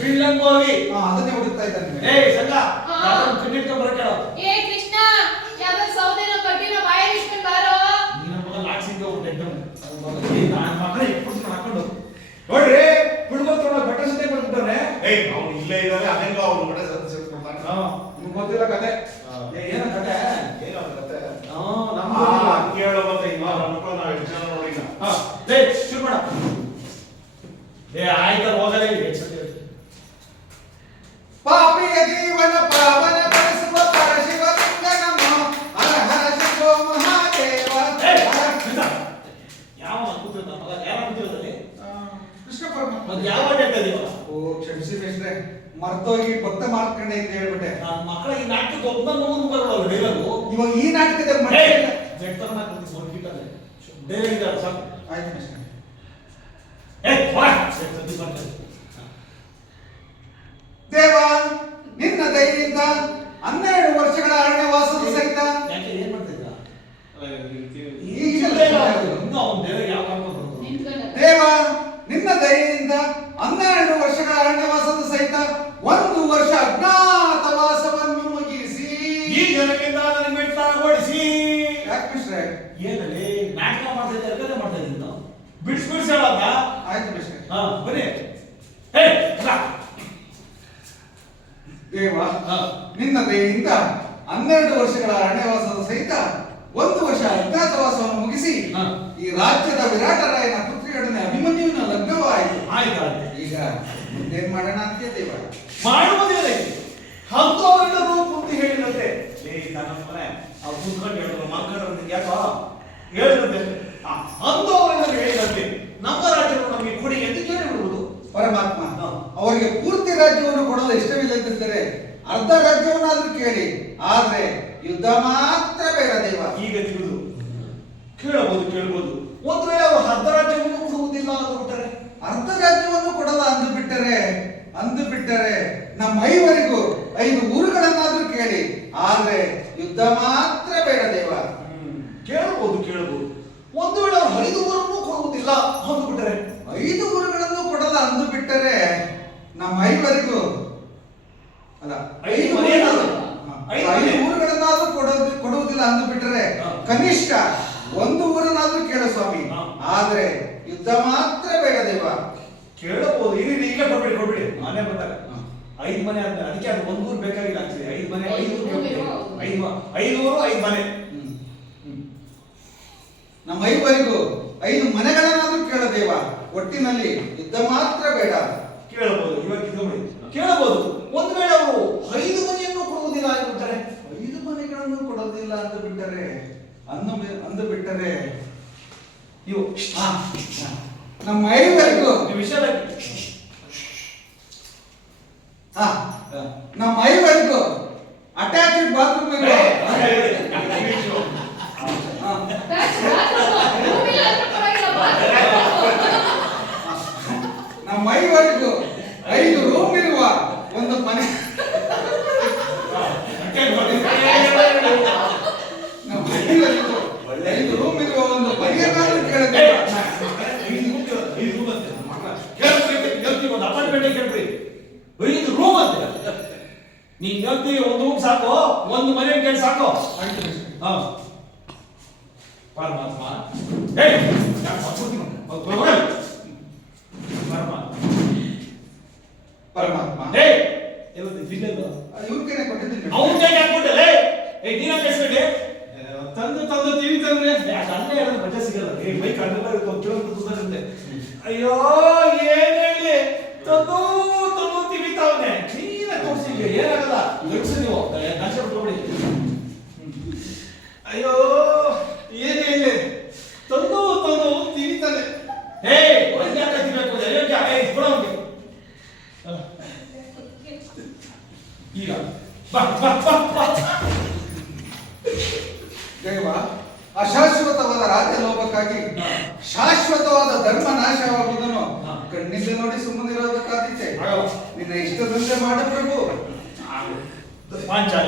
ಬಿಳ್ಳಂಗೋವಿ ಅದನ್ನೇ ಹುಡುಕ್ತಾ ಇದ್ದಾನೆ. ಏಯ್ ಸಂಗ ಯಾರನ್ನ ಕಟ್ಟಿಟ್ಕ ಬರಕೇಳ ಏ ಕೃಷ್ಣ ಯಾವ್ದೋ ಸೌದೆನ ಕಟ್ಟಿನ ಬಾಯಲ್ಲಿ ಇಟ್ಕೊಂಡು ಬಾರೋ. ನಿನ್ನ ಮಗ ಲಾಕ್ಸಿಂದ ಹೋಗ್ಬಿಟ್ಟೆ ನಾನು ಮಕ್ಕಳ ಇಟ್ಬಿಟ್ಟು ಹಾಕೊಂಡು ನೋಡ್ರಿ ಬಿಡ್ಬೋತ್ರ ಬಟ್ಟೆ ಜೊತೆ ಬಂದ್ಬಿಟ್ಟಾನೆ. ಏಯ್ ಅವ್ನು ಇಲ್ಲೇ ಇದ್ದಾನೆ ಅದೇಂಗ ಅವ್ನು ಬಟ್ಟೆ ಸೇರ್ಸ್ಕೊಳ್ತಾನೆ. ನಿಮ್ಗೆ ಗೊತ್ತಿಲ್ಲ ಕತೆ ಏನ ಕತೆ ಏನೋ ಕತೆ ನಮ್ಮ ಹಂಗೆ ಹೇಳೋ ಮತ್ತೆ ಇವಾಗ ನಮ್ಮ ಮಕ್ಕಳು ನಾವು ಎಷ್ಟು ಜನ ನೋಡಿಲ್ಲ. ಲೇ ಶುರು ಮಾಡ ಏ ಆಯ್ತು ಹೋಗಲೇ ಪಾಪಿಯ ಜೀವನ ಪಾವನ ಪಡಿಸುವ ಪರಶಿವ ಲಿಂಗ ನಮೋ ಹರ ಹರ ಶಂಭೋ ಮಹಾದೇವ. ಯಾವ ಕೂತಿದ್ದ ಮಗ ಯಾವ ಕೂತಿರೋದಲ್ಲಿ ಕೃಷ್ಣ ಪರಮಾತ್ಮ. ಮತ್ತೆ ಯಾವ ಹೇಳ್ತಾ ಇದೀವ ಓ ಕ್ಷಮಿಸಿ ಮೇಷ್ಟ್ರೆ, ಮರ್ತೋಗಿ ಭಕ್ತ ಮಾಡ್ಕೊಂಡೆ ಅಂತ ಹೇಳ್ಬಿಟ್ಟೆ. ನನ್ನ ಮಕ್ಕಳ ಈ ನಾಟಕಕ್ಕೆ ಒಬ್ಬನ ಮಗನು ಬರೋಲ್ಲ ಡೈಲಾಗು ಇವಾಗ ಈ ನಾಟಕದಲ್ಲಿ ಜಡ್ತನ ಕೂತಿ ಹೊರಗಿಟ್ಟದೆ ಡೈಲಾಗ್ ಇದ್ದಾರೆ ಸಾಕು. ಆಯ್ತು ಮೇಷ್ಟ್ರೆ. ದೇವ ನಿನ್ನ ದಯೆಯಿಂದ 12 ವರ್ಷಗಳ ಅರಣ್ಯವಾಸದ ಸಹಿತ ಯಾಕೆ ಏನ್ ಮಾಡ್ತಿದ್ದ ದೇವ ನಿನ್ನ ದಯೆಯಿಂದ 12 ವರ್ಷಗಳ ಅರಣ್ಯವಾಸದ ಸಹಿತ 1 ವರ್ಷ ಅಜ್ಞಾತವಾಸವನ್ನು ಮುಗಿಸಿ ಈ ಜನರಿಂದ ನನಗೆ ಮೆಟ್ಟ ಓಡಿಸಿ. ಯಾಕೆ ಮಿಸ್ಟ್ರೆ? ಏನಲ್ಲಿ ನಾಟಕ ಮಾಡ್ತಾ ಇದ್ದಾರೆ ಕತೆ ಮಾಡ್ತಾ ಇದ್ದೀನಿ ನಾವು ಬಿಡ್ಸ್ ಹೇಳಲ್ಲ. ಆಯ್ತು ಮಿಸ್ಟ್ರೆ. ಬನ್ನಿ ದೇವ ನಿನ್ನ ದಯೆಯಿಂದ 12 ವರ್ಷಗಳ ಅರಣ್ಯವಾಸದ ಸಹಿತ 1 ವರ್ಷ ಅಜ್ಞಾತವಾಸವನ್ನು ಮುಗಿಸಿ ಈ ರಾಜ್ಯದ ವಿರಾಟರಾಯನ ಪುತ್ರಿಯೊಡನೆ ಅಭಿಮನ್ಯುವಿನ ಲಗ್ನವಾಯಿತು. ಆಯ್ತು ಈಗ ಮುಂದೇನ್ ಮಾಡೋಣ ಅಂತ ದೇವ ಮಾಡುವುದೇನೆ ಹಂತವರೆಲ್ಲರೂ ಕುಂತು ಹೇಳಿದಂತೆ ನನ್ನ ಮನೆ ಅವ್ರು ಕುಂತ್ಕೊಂಡು ಹೇಳಿದ್ರು ಮಕ್ಕಳು ಯಾಕೋ ಹೇಳಿದಂತೆ ಹಂತವರೆಲ್ಲರೂ ಹೇಳಿದಂತೆ ನಮ್ಮ ರಾಜ್ಯವನ್ನು ನಮಗೆ ಕೊಡಿ ಎಂದು ಕೇಳಿಬಿಡುವುದು. ಪರಮಾತ್ಮ ಅವರಿಗೆ ಪೂರ್ತಿ ರಾಜ್ಯವನ್ನು ಕೊಡಲು ಇಷ್ಟವಿಲ್ಲದಿದ್ದರೆ ಅರ್ಧ ರಾಜ್ಯವನ್ನಾದ್ರೂ ಕೇಳಿ, ಆದ್ರೆ ಯುದ್ಧ ಮಾತ್ರ ಬೇಡ ದೇವ. ಈಗ ತಿಳಿದು ಕೇಳಬಹುದು ಒಂದು ವೇಳೆ ಅವರು ಅರ್ಧ ರಾಜ್ಯವನ್ನು ಕೊಡುವುದಿಲ್ಲ ಅಂದುಬಿಟ್ಟರೆ ಅರ್ಧ ರಾಜ್ಯವನ್ನು ಕೊಡಲ್ಲ ಅಂದು ಬಿಟ್ಟರೆ ನಮ್ಮ 5ವರೆಗೂ 5 ಊರುಗಳನ್ನಾದ್ರೂ ಕೇಳಿ, ಆದ್ರೆ ಯುದ್ಧ ಮಾತ್ರ ಬೇಡ ದೇವ. ಕೇಳಬಹುದು ಒಂದು ವೇಳೆ ಅವರು 5 ಊರನ್ನು ಕೊಡುವುದಿಲ್ಲ ಅಂದುಬಿಟ್ಟರೆ 5 ಊರುಗಳನ್ನು ಕೊಡಲ್ಲ ಅಂದು ಬಿಟ್ಟರೆ ನಮ್ಮ 5ವರೆಗೂ ಅಲ್ಲ 5 ಊರುಗಳನ್ನಾದ್ರೂ ಕೊಡುವುದಿಲ್ಲ ಅಂದು ಬಿಟ್ಟರೆ ಕನಿಷ್ಠ 1 ಊರನ್ನಾದ್ರೂ ಕೇಳ ಸ್ವಾಮಿ, ಆದ್ರೆ ಯುದ್ಧ ಮಾತ್ರ ಬೇಡ ದೇವ. ಕೇಳಬಹುದು ಈಗ ಕೊಡ್ಬಿಡಿ ಮನೆ ಬಂದಾಗ 5 ಮನೆ ಆದ್ಮೇಲೆ ಅದಕ್ಕೆ ಅದು 1 ಊರು ಬೇಕಾಗಿಲ್ಲ ಆಗ್ತದೆ. 5 ಮನೆ 5 ಊರು 5 ಮನೆ ನಮ್ಮ 5ವರೆಗೂ 5 ಮನೆಗಳನ್ನಾದ್ರೂ ಕೇಳ ದೇವ. ಒಟ್ಟಿನಲ್ಲಿ ಯುದ್ಧ ಮಾತ್ರ ಬೇಡ. ಕೇಳಬಹುದು ಇವಾಗ ಕೇಳಬಹುದು ಒಂದು ವೇಳೆ ಅವರು 5 ಮನೆಯನ್ನು ಕೊಡುವುದಿಲ್ಲ ಅಂದುಬಿಟ್ಟರೆ 5 ಮನೆಗಳನ್ನು ಕೊಡೋದಿಲ್ಲ ಅಂದು ಬಿಟ್ಟರೆ ಇವು ನಮ್ಮ 5ವರೆಗೂ ವಿಷಯ ನಮ್ಮ 5ವರೆಗೂ ಅಟ್ಯಾಚ್ಡ್ ಬಾತ್ರೂಮ್ ಇದೆ. ನಮ್ಮ 5ವರೆಗೂ 5 ರೂಮ್ ಇರುವ ಒಂದು ಮನೆ. ನಮ್ಮ 5 ರೂಮ್ ಇರುವ ಒಂದು ಮನೆಯನ್ನಾದ್ರೂ ಕೇಳಿದ್ದೇವೆ. ಅಪಾರ್ಟ್ಮೆಂಟ್ ಕೇಳ್ರಿ 5 ರೂಮ್ ಅಂತ ನೀನ್ ಹೇಳ್ತಿ 1 ರೂಮ್ ಸಾಕು 1 ಮನೆ ಕೇಳಿ ಸಾಕು. ಪರಮಾತ್ಮ ಪರಮಾತ್ಮ ಇವ್ರಿಗೆ ಕೊಟ್ಟಿದ್ದೀನಿ. ಅವ್ನ ಕೈ ಹಾಕ್ಬಿಟ್ಟೆ ನೀನ ಕಳಿಸ್ಬಿಟ್ಟೆ ತಂದು ಟಿವಿ ತಂದ್ರೆ ಅಲ್ಲೇ ಹೇಳೋದು ಮಜಾ ಸಿಗಲ್ಲ. ಬೈ ಕಣ್ಣಂತೆ ಅಯ್ಯೋ ಏನ್ ಹೇಳಿ ತಂದು ತಿವಿತಾವನೆ ನೀನ ತೋರಿಸಿದ್ವಿ ಏನಾಗಲ್ಲ ಗಡಿಸಿ ನೀವು ಕಷ್ಟ ಬಿಟ್ಕೊಬಿಡಿ. ಅಯ್ಯೋ ಏನ್ ಹೇಳಿ ತಂದು ತಿವಿತಾನೆ. ಒಂದೇ ತಿನ್ಬೇಕು ಈಗ ದೇವ ಅಶಾಶ್ವತವಾದ ರಾಜ್ಯ ಲೋಭಕ್ಕಾಗಿ ಶಾಶ್ವತವಾದ ಧರ್ಮ ನಾಶವಾಗುವುದನ್ನು ಕಣ್ಣಿಂದ ನೋಡಿ ಸುಮ್ಮನಿರೋದಕ್ಕಾದೀತೆ. ನಿನ್ನ ಇಷ್ಟದಂತೆ ಮಾಡ ಪ್ರಭು. ಪಾಂಚಾಲಿ